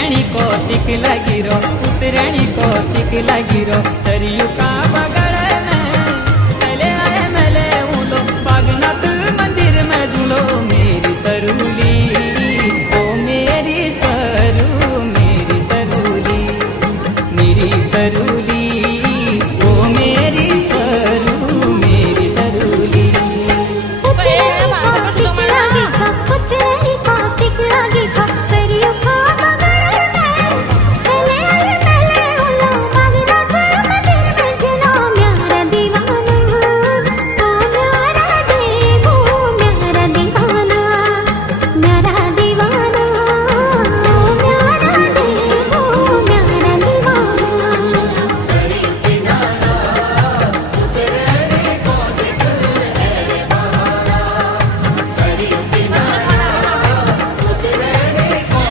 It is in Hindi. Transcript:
उतराणी को टिक लगी रो, उतराणी को टिक लगी रो। सरयू का बगड़